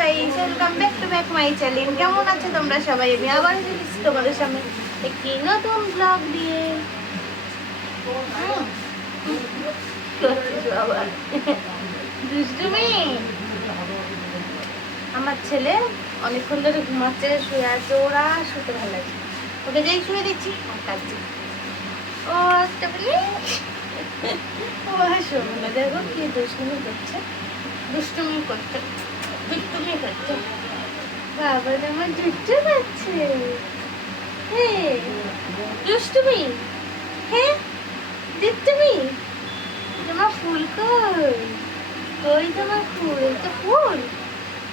Guys, welcome back to my channel. কেমন আছো তোমরা সবাই? আমি আবার চলে এসেছি তোমাদের সামনে একটি নতুন ব্লগ দিয়ে। আবার দুষ্টুমি। আমার ছেলে অনেকক্ষণ ধরে ঘুমাচ্ছে, শুয়ে আছে। ওরা শুতে ভালো লাগে, ওকে যেই শুয়ে দিচ্ছি আর কাঁদছি। ও একটা বলি ও শোনো না, দেখো কি দুষ্টুমি করছে, দুষ্টুমি করছে, দুষ্টুমি করছে। বাবা আমার দুষ্টু পাচ্ছে। হে দুষ্টুমি, হ্যাঁ দুষ্টুমি। তোমার ফুল কই? কই তোমার ফুল? এই তো ফুল,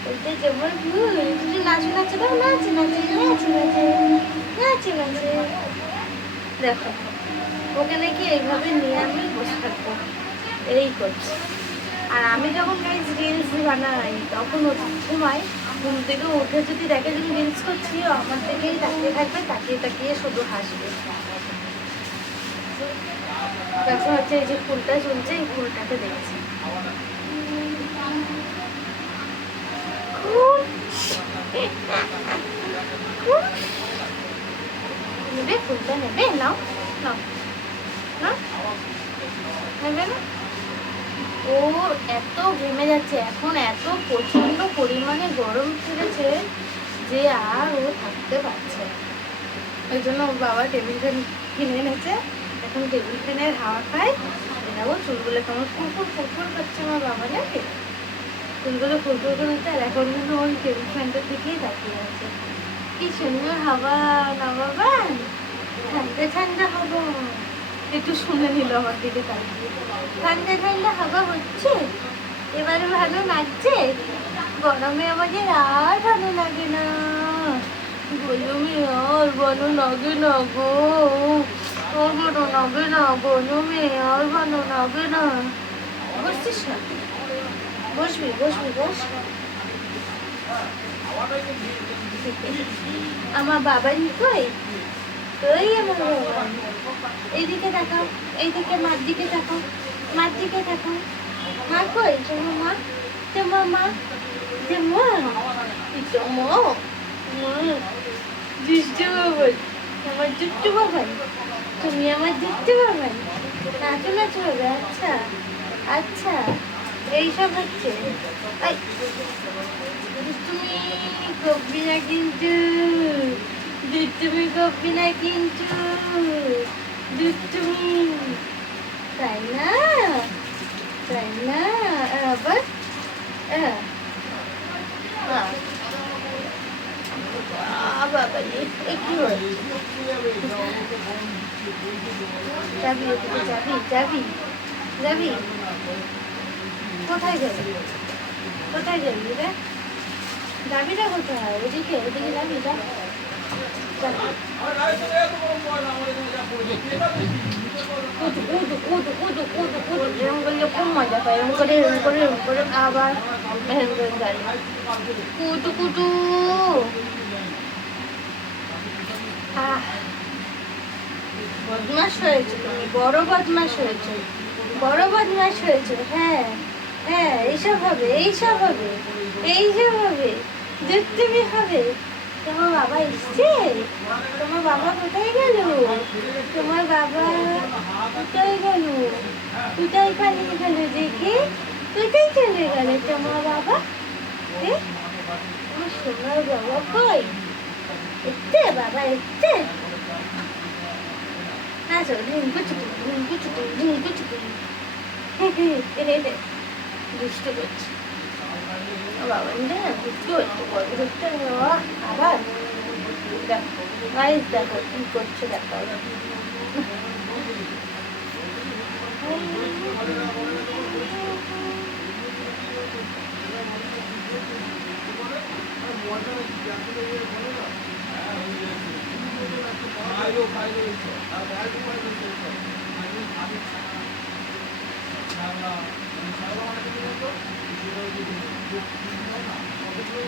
ওইটা তোমার ফুল। একটু নাচো নাচো দাও, নাচে নাচে নাচে নাচে নাচে নাচে। দেখো ওকে নাকি এইভাবে নিয়ে আমি বসে থাকবো, এই করছি। আর আমি যখন গাইজ রিলস বানাই তখন ও ঘুমায়, ঘুম থেকে উঠে যদি দেখে যে আমি রিলস করছি, ও আমার দিকেই তাকিয়ে থাকবে, তাকিয়ে তাকিয়ে শুধু হাসবে। তারপর হচ্ছে এই যে ফুলটা চলছে, এই ফুলটাকে দেখছি। নেবে ফুলটা? নেবে? নাও নাও না, নেবে না? ও এত ঘেমে যাচ্ছে এখন, এত প্রচন্ড পরিমাণে গরম পড়েছে যে আর ও থাকতে পারছে না। ওই জন্য ওর বাবা টেবিল ফ্যান কিনে এনেছে, এখন টেবিল ফ্যানের হাওয়া খায়। দেখো চুলগুলো কেমন ফুরফুর ফুরফুর করছে আমার বাবা, নাকি চুলগুলো ফুরফুর করে হচ্ছে। আর এখন কিন্তু ওই টেবিল ফ্যানটার দিকেই তাকিয়ে আছে। কি সুন্দর হাওয়া না বাবা, ঠান্ডা ঠান্ডা হাওয়া। একটু শুনে নিল আমার দিকে তাকিয়ে, ঠান্ডা ঠান্ডা হাওয়া হচ্ছে, এবারে ভালো লাগছে। গরমে আমাদের আর ভালো লাগে না, গরমে আর ভালো লাগে না গো, আর ভালো লাগে না, গরমে আর ভালো লাগে না। বসছিস না? বসবি বসবি বস। আমার বাবাই কই? কই আমার বাবা? এইদিকে দেখাও, এইদিকে মার দিকে দেখাও, মার দিকে দেখাও। মা কই? তোমার মা, তোমার মা, যে মা, মা, মা দুষ্টু বাবাই, আমার দুষ্টু বাবাই, তুমি আমার দুষ্টু বাবাই। নাচো নাচো হবে। আচ্ছা আচ্ছা, এইসব হচ্ছে। এই দুষ্টুমি করবি না কিন্তু, দুষ্টুমি করবি না কিন্তু, দুষ্টুমি, তাই না? তাই না? আবার বাবা কি হয়? যাবি ওদিকে, যাবি যাবি যাবি? কোথায় যাবি? কোথায় যাবি রে? যাবি না কোথায়? ওদিকে ওদিকে যাবি? যা এরকম করলে খুব মজা পায়, এরকম করে এরকম করে এরকম করে আবার কুটু কুটু। বদমাস হয়েছে তুমি, বড় বদমাস হয়েছে, বড় বদমাস হয়েছে। হ্যাঁ হ্যাঁ, এইসব হবে, এইসব হবে, এইসব হবে, দুষ্টুমি হবে। তোমার বাবা এসছে? তোমার বাবা কোথায় গেল? তোমার বাবা কোথায় গেল? কোথায় পালিয়ে গেল? দেখে কোথায় চলে গেল তোমার বাবা? আমার সোনার বাবা কই? এসছে বাবা, এসছে। আচ্ছা ঝুমকু চুকু ঝুমকু চুকু ঝুমকু চুকু দুষ্ট করছে বাবা। দুষ্ট হচ্ছে, বড় হচ্ছে আবার। দেখো গাইস, দেখো কি করছে, দেখো।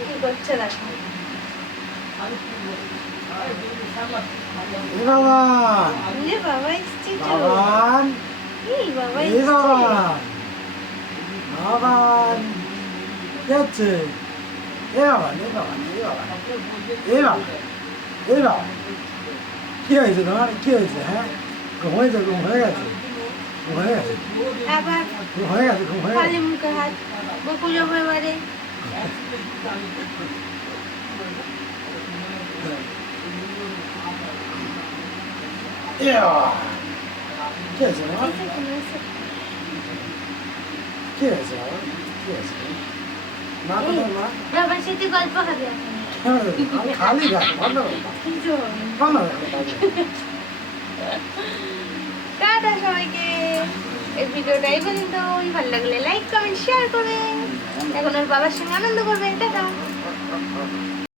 কি করছে দেখো। বাবা এসছে, বাবা বাবান কি হচ্ছে? এ বাবা এ বাবা এ বাবা এ বাবা এ বাবা কি হয়েছে তোমার কি হয়েছে হ্যাঁ ঘুম হয়েছে ঘুম হয়ে গেছে ঘুম হয়ে গেছে আবার ঘুম হয়ে গেছে ঘুম হয়ে খালি গেছে মুখে হাত বকু যাবো এবারে। এ বাবা কি হয়েছে তোমার কি হয়েছে বাবা কি হয়েছে মা কোথায় মা বাবার সাথে গল্প হবে এখন। আমি খালি খাই ভালো কিছু হবে না। ভালো টাটা সবাইকে। এই ভিডিওটা এই পর্যন্তই। ভালো লাগলে লাইক কমেন্ট শেয়ার করবেন। এখন ওর বাবার সঙ্গে আনন্দ করবেন। টাটা।